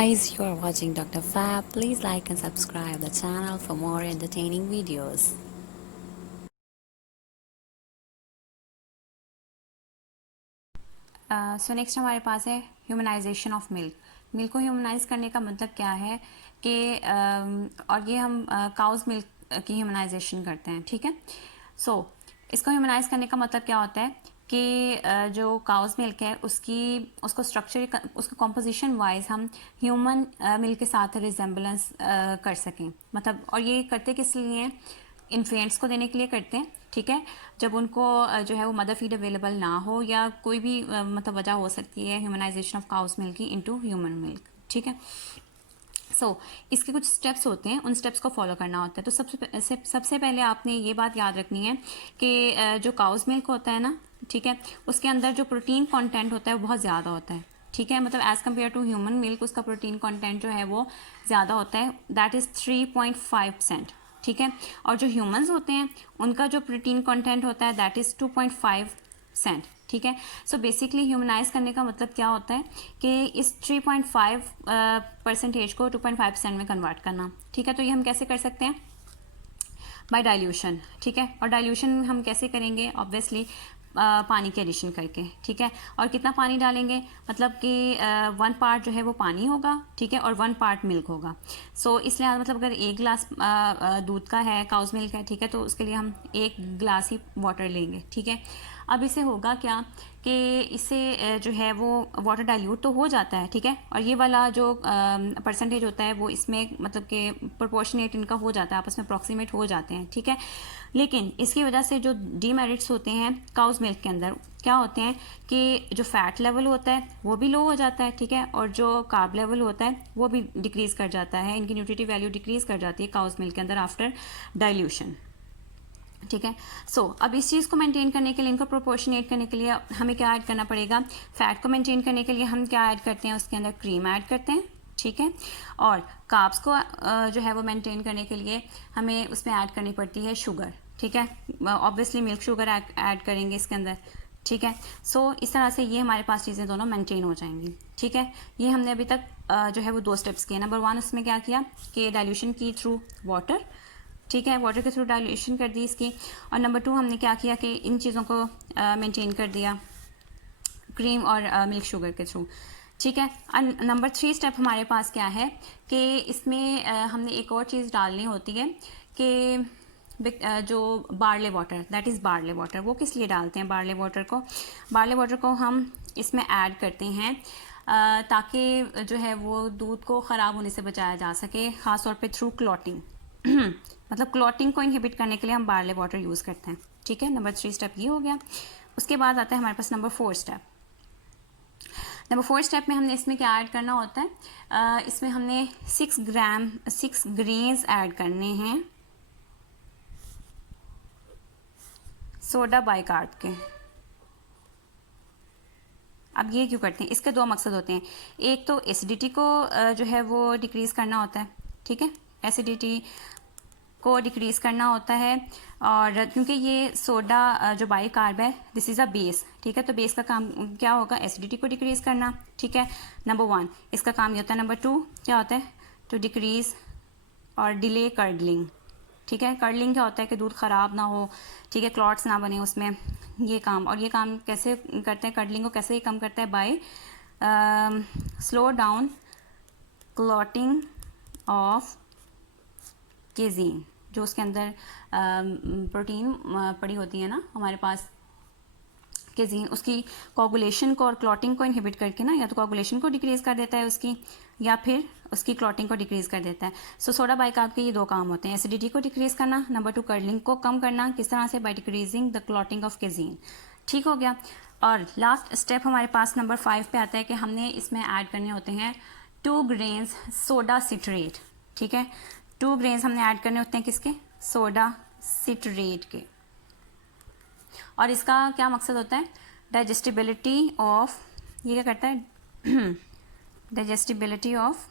guys, you are watching Dr. Fab. Please like and subscribe the channel for more entertaining videos. So next हमारे पास है humanisation of milk. Milk को humanise करने का मतलब क्या है कि और ये हम काउज मिल्क की ह्यूमनाइजेशन करते हैं, ठीक है। सो इसको ह्यूमनाइज करने का मतलब क्या होता है कि जो काउज मिल्क है उसको स्ट्रक्चर उसको कॉम्पोजिशन वाइज हम ह्यूमन मिल्क के साथ रिजेंबलेंस कर सकें, मतलब और ये करते किस लिए, इन्फेंट्स को देने के लिए करते हैं, ठीक है। जब उनको जो है वो मदर फीड अवेलेबल ना हो या कोई भी मतलब वजह हो सकती है ह्यूमनाइजेशन ऑफ काउस मिल्क की इनटू ह्यूमन मिल्क, ठीक है। इसके कुछ स्टेप्स होते हैं, उन स्टेप्स को फॉलो करना होता है। तो सबसे पहले आपने ये बात याद रखनी है कि जो काउस मिल्क होता है ना, ठीक है, उसके अंदर जो प्रोटीन कंटेंट होता है वो बहुत ज़्यादा होता है, ठीक है। मतलब as compare to human milk उसका प्रोटीन कंटेंट जो है वो ज़्यादा होता है, दैट इज़ 3.5%, ठीक है। और जो ह्यूमंस होते हैं उनका जो प्रोटीन कंटेंट होता है दैट इज़ 2.5%, ठीक है। सो बेसिकली ह्यूमनाइज करने का मतलब क्या होता है कि इस 3.5% को 2.5% में कन्वर्ट करना, ठीक है। तो ये हम कैसे कर सकते हैं, बाय डाइल्यूशन, ठीक है। और डाइल्यूशन हम कैसे करेंगे, ऑब्वियसली पानी के एडिशन करके, ठीक है। और कितना पानी डालेंगे, मतलब कि 1 पार्ट जो है वो पानी होगा, ठीक है, और 1 पार्ट मिल्क होगा। इसलिए मतलब अगर 1 गिलास दूध का है, काउज मिल्क है, ठीक है, तो उसके लिए हम 1 गिलास ही वाटर लेंगे, ठीक है। अब इसे होगा क्या कि इससे जो है वो वाटर डाइल्यूट तो हो जाता है, ठीक है, और ये वाला जो परसेंटेज होता है वो इसमें मतलब कि प्रोपोर्शनेट इनका हो जाता है, आपस में अप्रॉक्सीमेट हो जाते हैं, ठीक है। लेकिन इसकी वजह से जो डीमेरिट्स होते हैं काउज मिल्क के अंदर क्या होते हैं कि जो फैट लेवल होता है वो भी लो हो जाता है, ठीक है, और जो कार्ब लेवल होता है वो भी डिक्रीज़ कर जाता है, इनकी न्यूट्रिटिव वैल्यू डिक्रीज़ कर जाती है काउज मिल्क के अंदर आफ्टर डाइल्यूशन, ठीक है। अब इस चीज़ को मेंटेन करने के लिए, इनको प्रोपोर्शनेट करने के लिए हमें क्या ऐड करना पड़ेगा, फैट को मेंटेन करने के लिए हम क्या ऐड करते हैं, उसके अंदर क्रीम ऐड करते हैं, ठीक है। और कार्ब्स को जो है वो मेंटेन करने के लिए हमें उसमें ऐड करनी पड़ती है शुगर, ठीक है। ऑब्वियसली मिल्क शुगर ऐड करेंगे इसके अंदर, ठीक है। इस तरह से ये हमारे पास चीज़ें दोनों मेंटेन हो जाएंगी, ठीक है। ये हमने अभी तक जो है वो 2 स्टेप्स किए। नंबर 1 उसमें क्या किया कि डाइल्यूशन की थ्रू वाटर, ठीक है, वाटर के थ्रू डाइल्यूशन कर दी इसकी। और नंबर 2 हमने क्या किया कि इन चीज़ों को मेंटेन कर दिया क्रीम और मिल्क शुगर के थ्रू, ठीक है। नंबर 3 स्टेप हमारे पास क्या है कि इसमें हमने एक और चीज़ डालनी होती है कि जो barley water, that is barley water, वो किस लिए डालते हैं बार्ले वाटर को हम इसमें ऐड करते हैं ताकि जो है वो दूध को ख़राब होने से बचाया जा सके, ख़ास तौर पे थ्रू क्लॉटिंग मतलब क्लॉटिंग को इनहिबिट करने के लिए हम बार्ले वाटर यूज़ करते हैं, ठीक है। नंबर 3 स्टेप ये हो गया। उसके बाद आता है हमारे पास नंबर 4 स्टेप। नंबर 4 स्टेप में हमने इसमें क्या ऐड करना होता है, इसमें हमने 6 ग्रेन्स ऐड करने हैं सोडा बाइकार्ब के। अब ये क्यों करते हैं, इसके 2 मकसद होते हैं। एक तो एसिडिटी को जो है वो डिक्रीज़ करना होता है, ठीक है, एसिडिटी को डिक्रीज़ करना होता है। और क्योंकि ये सोडा जो बाइकार्ब है दिस इज़ अ बेस, ठीक है, तो बेस का काम क्या होगा, एसिडिटी को डिक्रीज़ करना, ठीक है। नंबर 1 इसका काम ये होता है। नंबर 2 क्या होता है, टू डिक्रीज़ और डिले कर्डलिंग, ठीक है। कर्डलिंग क्या होता है कि दूध ख़राब ना हो, ठीक है, क्लॉट्स ना बने उसमें, ये काम। और ये काम कैसे करते हैं, कर्डलिंग को कैसे कम करता है, by slow down clotting of casein, जो उसके अंदर प्रोटीन पड़ी होती है ना हमारे पास केजीन, उसकी कोगुलेशन को और क्लॉटिंग को इनहिबिट करके ना, या तो कोगुलेशन को डिक्रीज़ कर देता है उसकी, या फिर उसकी क्लॉटिंग को डिक्रीज़ कर देता है। सोडा बाइकार्ब के ये 2 काम होते हैं, एसिडिटी को डिक्रीज़ करना, नंबर 2 कर्डलिंग को कम करना, किस तरह से, by decreasing the clotting of casein, ठीक हो गया। और लास्ट स्टेप हमारे पास नंबर 5 पे आता है कि हमने इसमें ऐड करने होते हैं 2 ग्रेन्स सोडा सिट्रेट, ठीक है। 2 ग्रेन्स हमने ऐड करने होते हैं किसके, सोडा सिट्रेट के। और इसका क्या मकसद होता है, डाइजेस्टिबिलिटी ऑफ, ये क्या करता है डाइजेस्टिबिलिटी ऑफ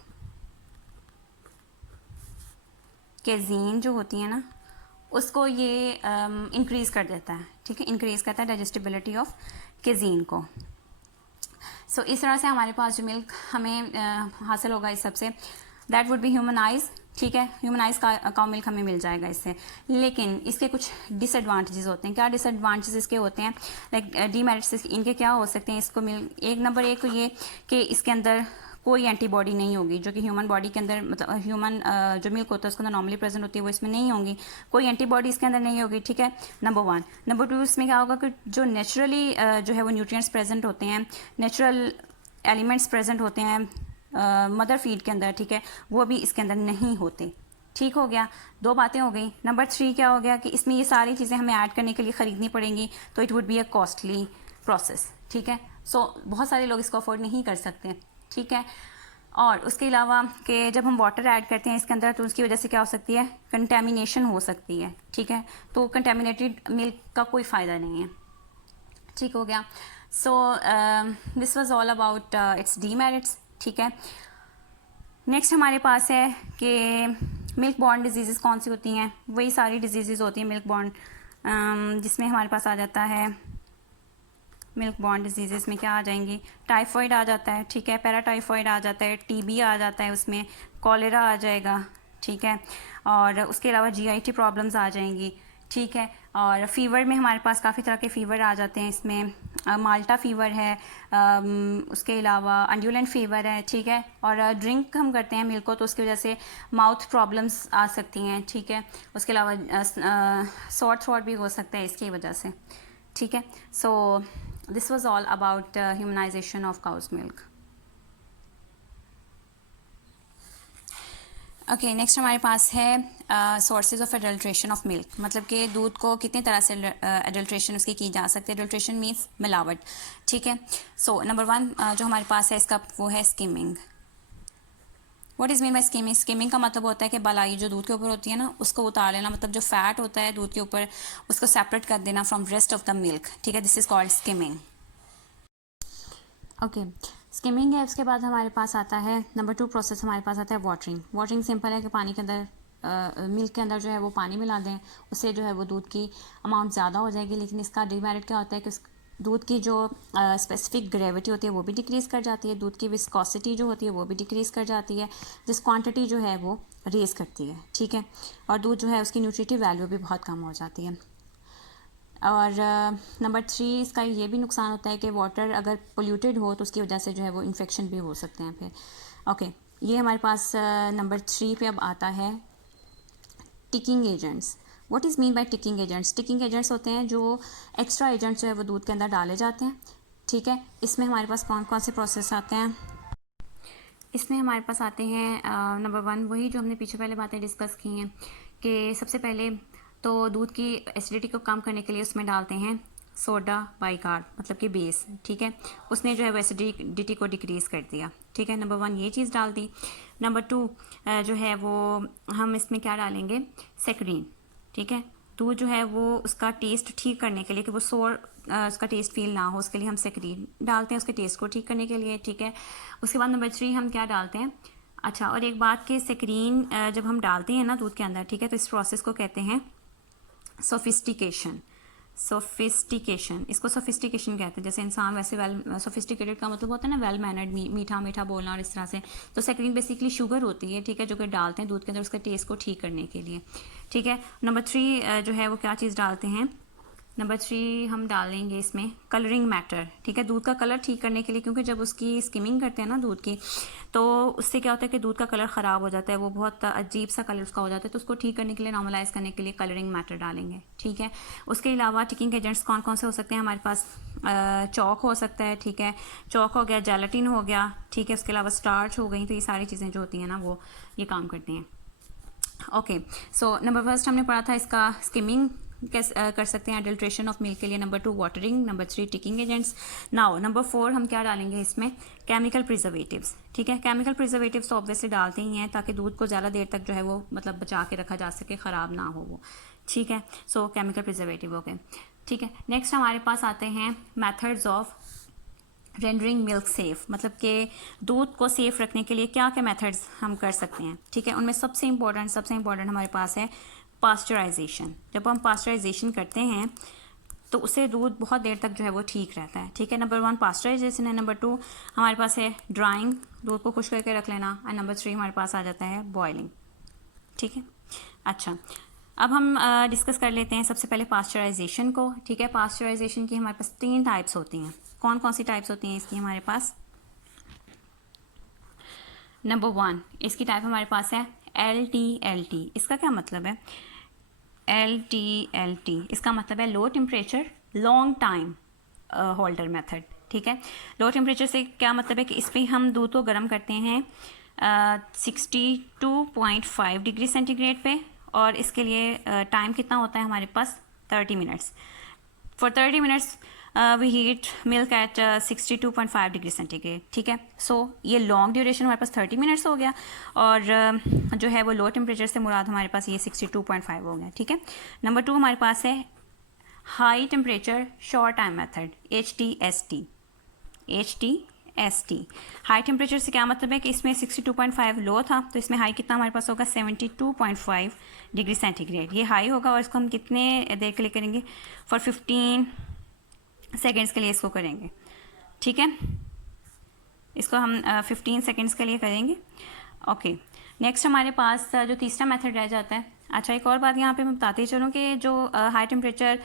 केजीन जो होती है ना उसको ये इंक्रीज़ कर देता है, ठीक है, इंक्रीज़ करता है डाइजेस्टिबिलिटी ऑफ केजीन को। सो इस तरह से हमारे पास जो मिल्क हमें हासिल होगा इस सबसे, दैट वुड बी ह्यूमनाइज, ठीक है, ह्यूमनाइज काउ मिल्क हमें मिल जाएगा इससे। लेकिन इसके कुछ डिसएडवांटेजेस होते हैं। क्या डिसएडवांटेजेस इसके होते हैं, लाइक डीमेरिट्स इनके क्या हो सकते हैं इसको मिल्क? एक नंबर एक ये कि इसके अंदर कोई एंटीबॉडी नहीं होगी, जो कि ह्यूमन बॉडी के अंदर, मतलब ह्यूमन जो मिल्क होता है उसके अंदर नॉर्मली प्रेजेंट होती है, वो इसमें नहीं होंगी, कोई एंटीबॉडी इसके अंदर नहीं होगी, ठीक है, नंबर वन। नंबर टू, इसमें क्या होगा कि जो नेचुरली जो है वो न्यूट्रिएंट्स प्रेजेंट होते हैं, नेचुरल एलिमेंट्स प्रेजेंट होते हैं मदर फीड के अंदर, ठीक है, वो भी इसके अंदर नहीं होते। ठीक हो गया, दो बातें हो गई। नंबर थ्री क्या हो गया कि इसमें ये सारी चीज़ें हमें ऐड करने के लिए ख़रीदनी पड़ेंगी, तो it would be a costly process, ठीक है। सो बहुत सारे लोग इसको अफोर्ड नहीं कर सकते, ठीक है। और उसके अलावा कि जब हम वाटर ऐड करते हैं इसके अंदर, तो उसकी वजह से क्या हो सकती है, कंटेमिनेशन हो सकती है, ठीक है। तो कंटेमिनेटेड मिल्क का कोई फ़ायदा नहीं है, ठीक हो गया। So this was all about it's demerits, ठीक है। नेक्स्ट हमारे पास है कि मिल्क बॉर्न डिजीज़ कौन सी होती हैं? वही सारी डिजीज़ होती हैं मिल्क बॉर्न, जिसमें हमारे पास आ जाता है मिल्क बॉर्न डिजीज़ में क्या आ जाएंगी, टाइफॉइड आ जाता है, ठीक है, पैराटाइफॉइड आ जाता है, टीबी आ जाता है, उसमें कॉलेरा आ जाएगा, ठीक है, और उसके अलावा जीआईटी प्रॉब्लम्स आ जाएंगी, ठीक है। और फीवर में हमारे पास काफ़ी तरह के फ़ीवर आ जाते हैं इसमें, माल्टा फ़ीवर है, उसके अलावा अंडुलेंट फ़ीवर है, ठीक है। और ड्रिंक हम करते हैं मिल्क को, तो उसकी वजह से माउथ प्रॉब्लम्स आ सकती हैं, ठीक है। उसके अलावा सॉर थ्रोट भी हो सकता है इसकी वजह से, ठीक है। So this was all about humanisation of cows milk. Okay, next हमारे पास है sources of adulteration of milk, मतलब कि दूध को कितनी तरह से एडल्ट्रेशन उसकी की जा सकती है। एडल्ट्रेशन मीन्स मिलावट, ठीक है। सो नंबर वन जो हमारे पास है इसका, वो है skimming. What is mean by skimming? Skimming का मतलब होता है कि बलाई जो दूध के ऊपर होती है ना, उसको उतार लेना, मतलब जो फैट होता है दूध के ऊपर उसको सेपरेट कर देना from rest of the milk, ठीक है। This is called skimming. Okay, skimming है। उसके बाद हमारे पास आता है नंबर टू प्रोसेस, हमारे पास आता है वाटरिंग। वाटरिंग सिंपल है कि पानी के अंदर मिल्क के अंदर जो है वो पानी मिला दें, उससे जो है वो दूध की अमाउंट ज़्यादा हो जाएगी। लेकिन इसका डीमेरिट क्या होता है कि दूध की जो स्पेसिफिक ग्रेविटी होती है वो भी डिक्रीज़ कर जाती है, दूध की विस्कोसिटी जो होती है वो भी डिक्रीज़ कर जाती है, जिस क्वांटिटी जो है वो रेज़ करती है, ठीक है। और दूध जो है उसकी न्यूट्रिटिव वैल्यू भी बहुत कम हो जाती है। और नंबर थ्री, इसका ये भी नुकसान होता है कि वाटर अगर पोल्यूटेड हो तो उसकी वजह से जो है वो इन्फेक्शन भी हो सकते हैं फिर। ओके, ये हमारे पास नंबर थ्री पे अब आता है ticking agents. What is mean by ticking agents? Ticking agents होते हैं जो एक्स्ट्रा एजेंट्स जो है वो दूध के अंदर डाले जाते हैं, ठीक है। इसमें हमारे पास कौन कौन से प्रोसेस आते हैं? इसमें हमारे पास आते हैं नंबर वन, वही जो हमने पीछे पहले बातें डिस्कस की हैं कि सबसे पहले तो दूध की एसिडिटी को कम करने के लिए उसमें डालते हैं सोडा बाइकार्ब, मतलब कि बेस, ठीक है। उसने जो है वो एसिडिटी को डिक्रीज़ कर दिया, ठीक है। नंबर वन ये चीज़ डाल दी। नंबर टू जो है वो हम इसमें क्या डालेंगे, सेक्रीन, ठीक है। दूध जो है वो उसका टेस्ट ठीक करने के लिए कि वो सोर उसका टेस्ट फील ना हो, उसके लिए हम सेक्रीन डालते हैं उसके टेस्ट को ठीक करने के लिए, ठीक है। उसके बाद नंबर थ्री हम क्या डालते हैं, अच्छा, और एक बात कि सेक्रीन जब हम डालते हैं ना दूध के अंदर, ठीक है, तो इस प्रोसेस को कहते हैं सोफिस्टिकेशन। इसको सोफिस्टिकेशन कहते हैं। जैसे इंसान वैसे वेल, सोफिस्टिकेटेड का मतलब होता है ना वेल मैनर्ड, मीठा मीठा बोलना और इस तरह से। तो सेक्रीन बेसिकली शुगर होती है, ठीक है, जो कि डालते हैं दूध के अंदर उसका टेस्ट को ठीक करने के लिए, ठीक है। नंबर थ्री जो है वो क्या चीज़ डालते हैं, नंबर थ्री हम डालेंगे इसमें कलरिंग मैटर, ठीक है, दूध का कलर ठीक करने के लिए, क्योंकि जब उसकी स्किमिंग करते हैं ना दूध की, तो उससे क्या होता है कि दूध का कलर ख़राब हो जाता है, वो बहुत अजीब सा कलर उसका हो जाता है, तो उसको ठीक करने के लिए, नॉर्मलाइज करने के लिए कलरिंग मैटर डालेंगे, ठीक है। उसके अलावा टिकिंग एजेंट्स कौन कौन से हो सकते हैं हमारे पास, चौक हो सकता है, ठीक है, चौक हो गया, जेलेटिन हो गया, ठीक है। उसके अलावा स्टार्च हो गई, तो ये सारी चीज़ें जो होती हैं ना वो ये काम करती हैं। ओके, सो नंबर फर्स्ट हमने पढ़ा था इसका स्किमिंग कैसे कर सकते हैं एडल्ट्रेशन ऑफ मिल्क के लिए। Number two watering, number three ticking agents. Now number four हम क्या डालेंगे इसमें, केमिकल प्रिजर्वेटिव्स, ठीक है। केमिकल प्रिजर्वेटिव्स तो ऑब्वियसली डालते ही हैं ताकि दूध को ज़्यादा देर तक जो है वो मतलब बचा के रखा जा सके, ख़राब ना हो वो, ठीक है। सो केमिकल प्रिजर्वेटिव हो गए, ठीक है। नेक्स्ट हमारे पास आते हैं methods of rendering milk safe, मतलब कि दूध को सेफ़ रखने के लिए क्या क्या मेथड्स हम कर सकते हैं, ठीक है। उनमें सबसे इम्पोर्टेंट हमारे पास है पास्चराइजेशन। जब हम पास्चराइजेशन करते हैं तो उससे दूध बहुत देर तक जो है वो ठीक रहता है, ठीक है। नंबर 1 पास्चराइजेशन है, नंबर 2 हमारे पास है ड्राइंग, दूध को खुश करके रख लेना, और नंबर 3 हमारे पास आ जाता है बॉयलिंग, ठीक है। अच्छा, अब हम डिस्कस कर लेते हैं सबसे पहले पास्चराइजेशन को, ठीक है। पास्चराइजेशन की हमारे पास 3 टाइप्स होती हैं। कौन कौन सी टाइप्स होती हैं इसकी हमारे पास? नंबर 1 इसकी टाइप हमारे पास है LTLT। इसका क्या मतलब है? LTLT इसका मतलब है low temperature long time holder method, ठीक है। लो टेम्परेचर से क्या मतलब है कि इस पर हम दूध को गर्म करते हैं 62.5 डिग्री सेंटीग्रेड पे, और इसके लिए टाइम कितना होता है हमारे पास? 30 minutes. For 30 minutes we heat milk at 62.5 degree centigrade, ठीक है। सो ये लॉन्ग ड्यूरेशन हमारे पास 30 मिनट्स हो गया, और जो है वो लो टेम्परेचर से मुराद हमारे पास ये 62.5 हो गया, ठीक है। नंबर 2 हमारे पास है high temperature short time method, HTST। HTST high temperature से क्या मतलब है कि इसमें 62.5 लो था, तो इसमें हाई कितना हमारे पास होगा? 72.5 डिग्री सेंटीग्रेड। ये हाई होगा, और इसको हम कितने देर के लिए करेंगे? फॉर 15 सेकेंड्स के लिए इसको करेंगे, ठीक है। इसको हम 15 सेकेंड्स के लिए करेंगे, ओके। नेक्स्ट हमारे पास जो तीसरा मेथड रह जाता है। अच्छा, एक और बात यहाँ पे मैं बताती चलूँ कि जो high temperature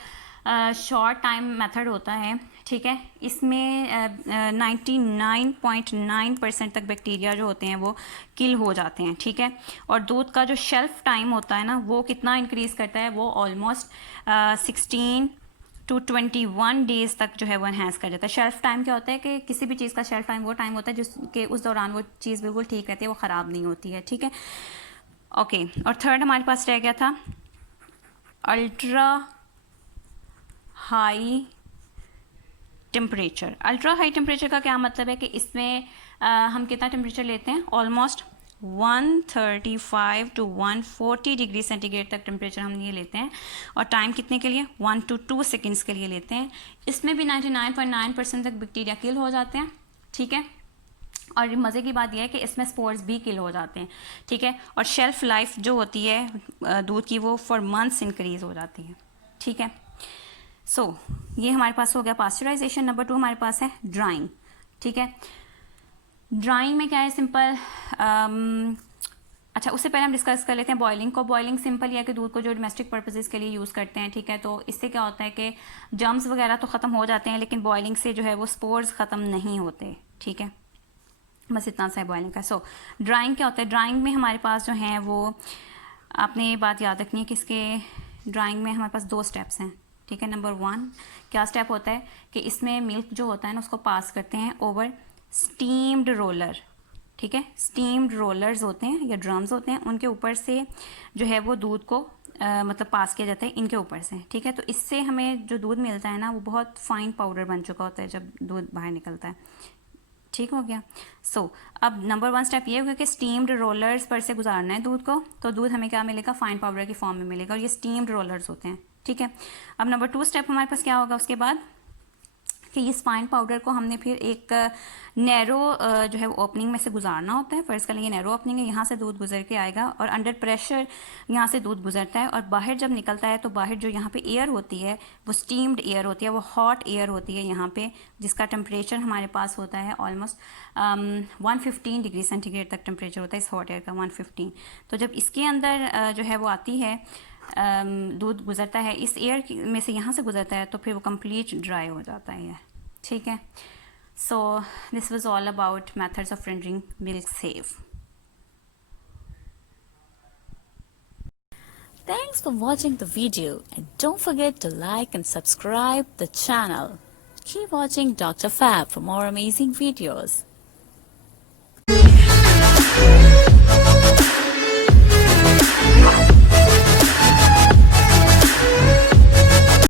short time method होता है, ठीक है, इसमें 99.9% तक बैक्टीरिया जो होते हैं वो किल हो जाते हैं, ठीक है। और दूध का जो शेल्फ टाइम होता है ना, वो कितना इंक्रीज़ करता है? वो ऑलमोस्ट 16 to 21 डेज़ तक जो है वो एनहेंस कर देता है। शेल्फ टाइम क्या होता है कि किसी भी चीज़ का शेल्फ टाइम वो टाइम होता है जिसके उस दौरान वो चीज़ बिल्कुल ठीक रहती है, वो ख़राब नहीं होती है, ठीक है, ओके। और थर्ड हमारे पास रह गया था ultra high temperature. Ultra high temperature का क्या मतलब है कि इसमें हम कितना टेम्परेचर लेते हैं? ऑलमोस्ट 135 to 140 डिग्री सेंटीग्रेड तक टेम्परेचर हम ये लेते हैं, और टाइम कितने के लिए? 1 to 2 सेकेंड्स के लिए लेते हैं। इसमें भी 99.9% तक बैक्टीरिया किल हो जाते हैं, ठीक है। और मज़े की बात यह है कि इसमें स्पोर्स भी किल हो जाते हैं, ठीक है। और शेल्फ लाइफ जो होती है दूध की, वो फॉर मंथ्स इंक्रीज़ हो जाती है, ठीक है। सो ये हमारे पास हो गया पास्चराइजेशन। नंबर 2 हमारे पास है ड्राइंग, ठीक है। ड्राइंग में क्या है? सिंपल अच्छा, उससे पहले हम डिस्कस कर लेते हैं बॉयलिंग को। बॉयलिंग सिंपल ये है कि दूध को जो डोमेस्टिक पर्पसेस के लिए यूज़ करते हैं, ठीक है। तो इससे क्या होता है कि जर्म्स वगैरह तो ख़त्म हो जाते हैं, लेकिन बॉयलिंग से जो है वो स्पोर्स ख़त्म नहीं होते, ठीक है। बस इतना सा है बॉयलिंग का। सो ड्राइंग क्या होता है? ड्राइंग में हमारे पास जो हैं वो, आपने ये बात याद रखनी है कि इसके ड्राइंग में हमारे पास 2 स्टेप्स हैं, ठीक है। नंबर 1 क्या स्टेप होता है कि इसमें मिल्क जो होता है ना, उसको पास करते हैं ओवर स्टीम्ड रोलर, ठीक है। स्टीम्ड रोलर्स होते हैं या ड्रम्स होते हैं, उनके ऊपर से जो है वो दूध को मतलब पास किया जाता है इनके ऊपर से, ठीक है। तो इससे हमें जो दूध मिलता है ना, वो बहुत फाइन पाउडर बन चुका होता है जब दूध बाहर निकलता है, ठीक हो गया। सो अब नंबर 1 स्टेप ये होगा कि स्टीम्ड रोलर्स पर से गुजारना है दूध को, तो दूध हमें क्या मिलेगा? फाइन पाउडर की फॉर्म में मिलेगा, और ये स्टीम्ड रोलर्स होते हैं, ठीक है। अब नंबर 2 स्टेप हमारे पास क्या होगा उसके बाद कि इस फाइन पाउडर को हमने फिर एक नैरो जो है वो ओपनिंग में से गुजारना होता है। फर्स्ट के लिए नैरो ओपनिंग है, यहाँ से दूध गुजर के आएगा, और अंडर प्रेशर यहाँ से दूध गुजरता है, और बाहर जब निकलता है तो बाहर जो यहाँ पे एयर होती है वो स्टीम्ड एयर होती है, वो हॉट एयर होती है यहाँ पे, जिसका टेम्परेचर हमारे पास होता है ऑलमोस्ट 115 डिग्री सेंटीग्रेड तक टेम्परेचर होता है इस हॉट एयर का, 115। तो जब इसके अंदर जो है वो आती है, दूध गुजरता है इस एयर में से, यहाँ से गुजरता है, तो फिर वो कंप्लीट ड्राई हो जाता है, ठीक है। So this was all about methods of rendering milk safe. Thanks for watching the video, and don't forget to like and subscribe the channel. Keep watching Dr. Fab for more amazing videos.